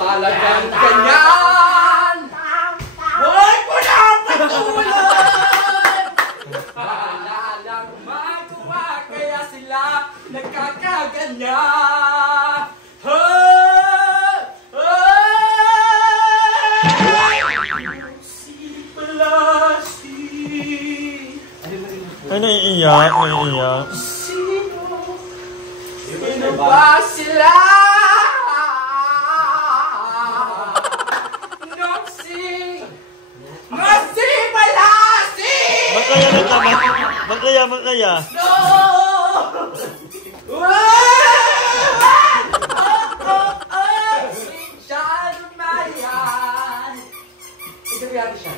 talagang ganyan. Huwag mo na patulan. Wala lang magawa kaya sila nagkakaganyan. Ay, naiiyak, naiiyak. Sino ba sila? Noxy! Noxy Malasi! Magkaya na tama. Magkaya, magkaya. No! Siya lumayan. Ito yan siya.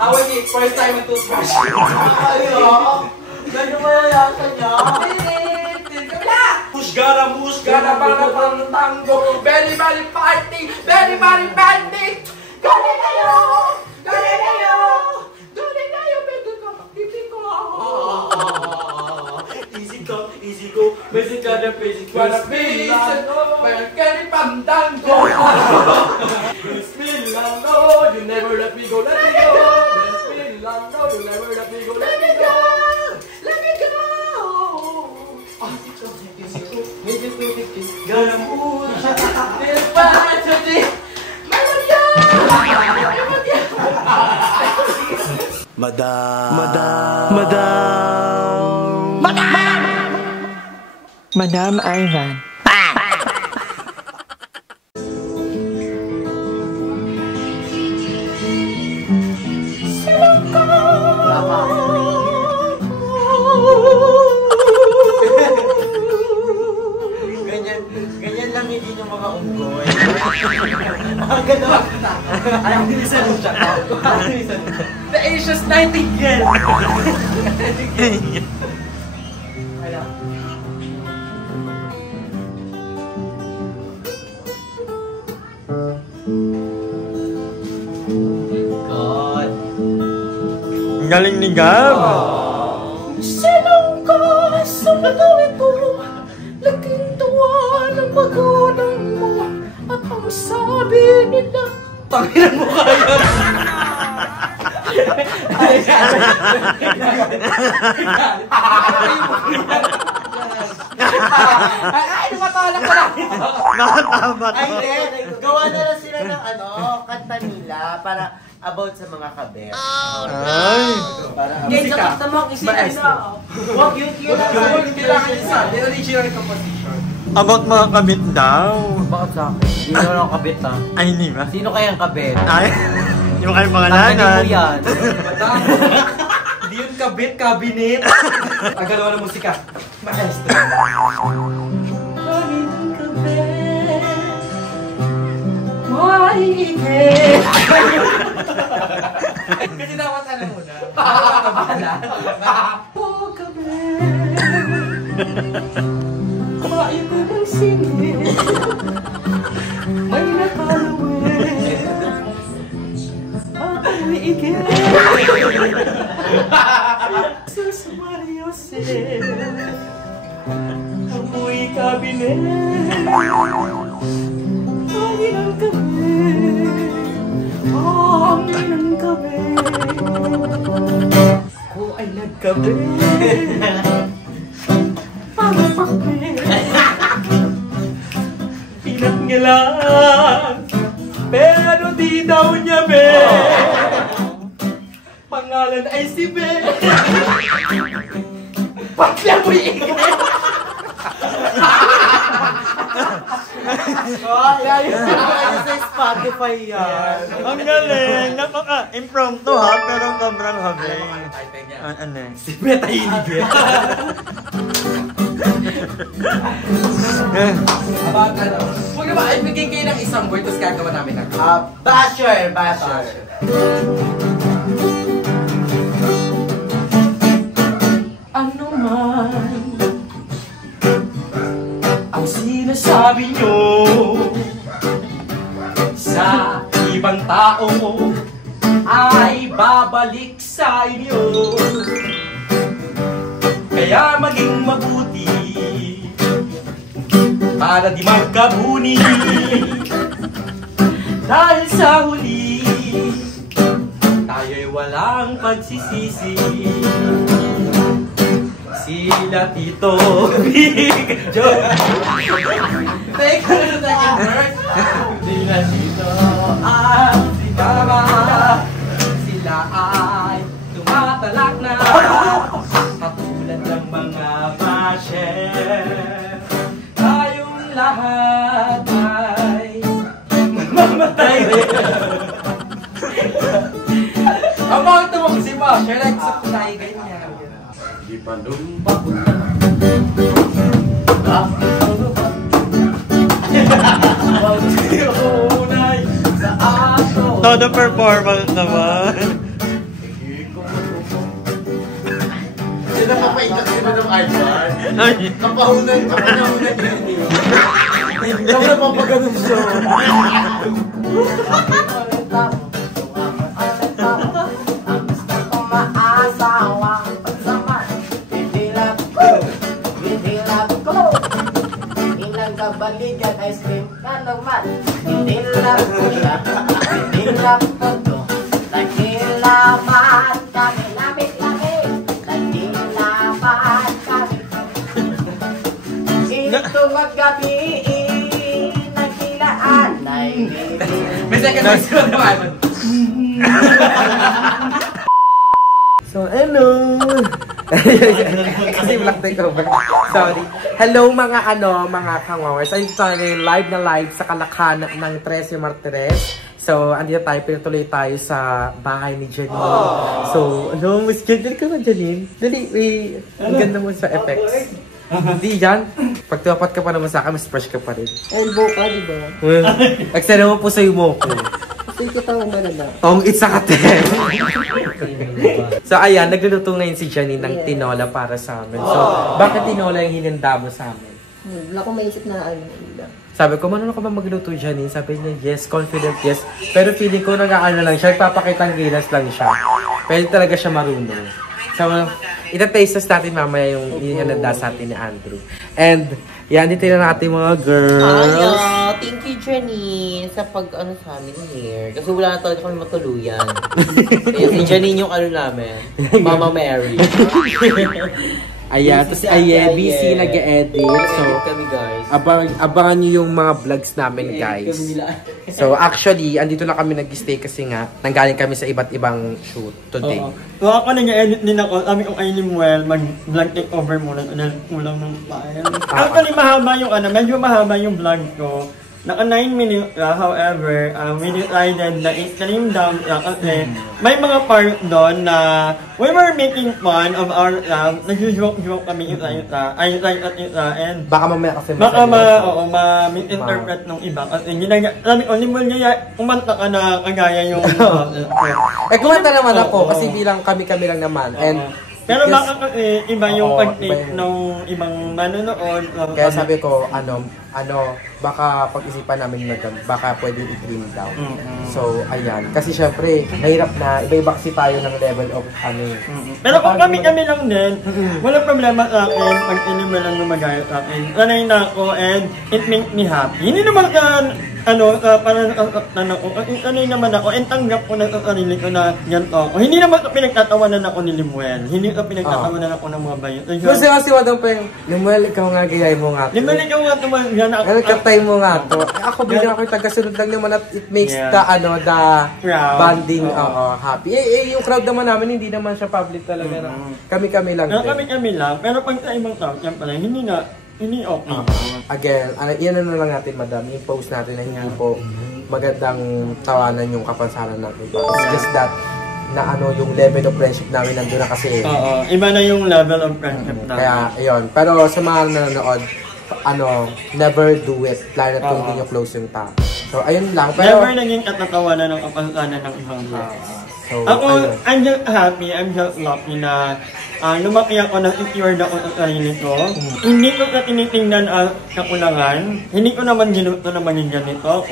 Wait, first time ang toothbrush. Gano'n malalasan niya? Musgara, para pang tango. Very, very fighting. Very, very fighting. Gani kayo! Gani kayo! Gani kayo! Pipi ko! Easy go. Basic ka na basic. Para basic. Para gani pang tango. Bismillah, no. You never let me go. Let me go. Bismillah, no. You never let me go. Let me go. Let me go. Madam Ivan. Ganyan lang hindi yung mga unggoy. Gano'n. Ayaw dinisan mo siya. The Asia's Nightingale! God. Ang galing ni Gab. Sinong ka sa pagawin ko? Laking tuwa ng magulang mo. At ang sabi nila, tanginan mo kaya! Ay, lumatawalak ko lang! Nakatama to. Ay, hindi. Gawa na lang sila ng kanta nila para about sa mga kabet. Ay. Para Ngayon sa kastamang isipin na. Huwag yun Kailangan isa. The original composition. About mga kabit daw. Bakit sa akin? Hindi naman ako kabet ha. Ay, hindi ba? Sino kayang kabet? Ay. Hindi mo kayo Tanggalin pangalanan. mo yan. Hindi yun kabit, cabinet. Agalawa ng musika. Maestro. Maigit. Kasi dapat ano muna. Kabalan. Oh, kabit. Kumain ko ng singit. May nakalawin. Ang maigit. Sus Mario Jose. Amoy kabinet. Hangin ang gabi. Hangin ang gabi. Ako ay naggabi. Ang pakit. Pinakngilan. Pero di daw niya be. Pangalan ay si Be. Bakla mo iingay. Sa Spotify yan. Ang galing. Napaka-impromptu ha, pero sobrang habing. Ano? Si Be tahimik. About ano? Huwag naman, ay bigyan kayo ng isang word, tapos gagawa namin ng Basher. ano man ang sinasabi nyo sa ibang tao ay babalik sa inyo. Kaya maging mabuti para di magkabuni. Dahil sa huli, tayo'y walang pagsisisi. Sila Tito Big Joe. Take a second verse. Sila Tito at si Mama, sila ay tumatalak na katulad ng mga basher. Tayong lahat ay mamamatay rin. Ang mga tumong si Basher, like sa kunay ganyan. Di pa nung papunta. Pag-iunay sa aso. Todo performance naman. Hindi na papaikat sila ng iPad. Ay, Kapahunan yun eh. Ikaw na papaganon siya. Ang gusto kong maasawang pagsaman. Bibilap ko. Inang kabaligan, ice cream ka naman. Bibilap ko siya, bibilap ko to. Nagkilaman kami, lamig-lamig. Nagkilaman kami. Ito magabi, nagkilaan ay May second verse ko naman. So, hello! Kasi black takeover. Sorry. Hello mga mga kangwawers. Ayun tayo live na live sa Kalakhan ng 13 Martires. So, andito tayo, pinatuloy tayo sa bahay ni Janine. So, hello, Miss Janine ka ba, Janine? Dali, ang ganda mo sa effects. Hindi yan. Pag tumapat ka pa naman sa akin, mas fresh ka pa rin. Elbow ka, di ba? Eksena mo po sa mo ko. Kasi kita mo ba na? It's a kate. So ayan, nagluluto ngayon si Janine ng tinola para sa amin. So, bakit tinola yung hinanda mo sa amin? Wala ko maisip na ano. Sabi ko, manano ka ba magluto, Janine? Sabi niya, yes, confident, yes. Pero feeling ko nag-aano lang siya, papakitang gilas lang siya. Pero talaga siya marunong. So, ita-taste natin mamaya yung hinanda sa atin ni Andrew. And, yan, dito na natin mga girls. Thank you, Jenny, sa pag-ano sa amin here. Kasi wala na talaga kami matuluyan. Kaya si Jenny yung ano namin, Mama Mary. Ayan, tapos si Aye, busy nag-edit. So, kami guys. abangan nyo yung mga vlogs namin, guys. So, actually, andito na kami nag-stay kasi nga, nanggaling kami sa iba't ibang shoot today. So ako nag-edit din ako, sabi ko kay Limuel, mag-vlog takeover muna, ulang ng file. Actually, mahaba yung medyo mahaba yung vlog ko. Naka 9 minutes, however, we decided na i-trim down kasi may mga part doon na we were making fun of our nag-joke kami isa-isa, and Baka mamaya kasi baka ma-misinterpret ng iba kasi sabi ko, Limuel niya, kumanta ka na kagaya yung kumanta naman ako kasi bilang kami lang naman. And pero baka kasi iba yung pag-take ng ibang manonood. Kaya sabi ko, baka pag-isipan namin baka pwede i-trim down. So, ayan. Kasi syempre, mahirap na, iba-iba kasi tayo ng level of Pero kung kami lang din, walang problema sa akin pag inim lang lumagay sa akin. Sanay na ako and it makes me happy. Hindi naman parang nasasaktan ako. Sanay naman ako and tanggap ko na sa sarili ko na ganito ako. Hindi naman pinagtatawanan ako ni Limuel. Hindi ko pinagtatawanan ako ng mga bayan. Kasi wadang pa yung, Limuel, ikaw nga gayay mo nga to. Limuel, ikaw nga tumagan ako. Katay mo nga to. Ako bilang ako tagasunod lang naman at it makes the crowd bonding happy. Yung crowd naman namin, hindi naman siya public talaga. Kami lang. Kami lang. Pero pag sa ibang tao, yan pala, hindi okay. Again, yan na lang natin, madam. Yung post natin na hindi po magandang tawanan yung kapansanan natin. It's just that na yung level of friendship namin nandun na kasi. Iba na yung level of friendship namin. Kaya, ayun. Pero sa mga nanonood, never do it. Lalo na kung hindi nyo close yung tao. So, ayun lang. Pero, never naging katatawanan ng kapansanan ng ibang tao. So, ako, I'm just happy, I'm just lucky na lumaki ako na secure na ako sa sarili ko. Hindi ko na tinitingnan ang kakulangan. Hindi ko naman ginuto na maging ganito.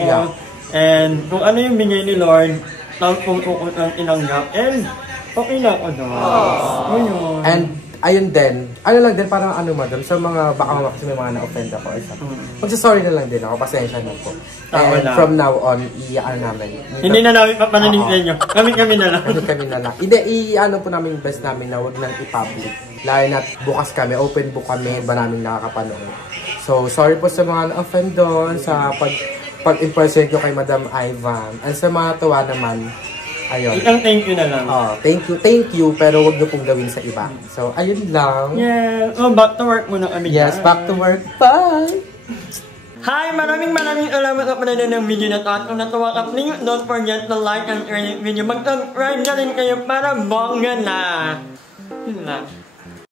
And kung ano yung bigay ni Lord, kung ang inanggap. And okay na ako doon. And ayun din, ano lang din, parang ano madam, sa mga, baka kasi may mga na-offend ako, magsasorry na lang din ako, pasensya na po. And from now on, namin. Hindi na namin papananig sa inyo. Kami na lang. Kami na lang. Hindi, po namin yung best namin na huwag nang i-public. Lalo na bukas kami, open book kami, ba namin nakakapanood. So, sorry po sa mga na-offend doon, sa pag-impersonate ko kay Madam Ivan. And sa mga tuwa naman, ayun. Isang thank you na lang. Thank you, pero wag niyo pong gawin sa iba. So, ayun lang. Yeah. Back to work muna kami. Yes, back to work. Bye! Hi! Maraming salamat sa panonood ng video na to. At kung natuwa ka, please don't forget to like and share the video. Mag-subscribe na rin kayo para bongga na. Yun lang.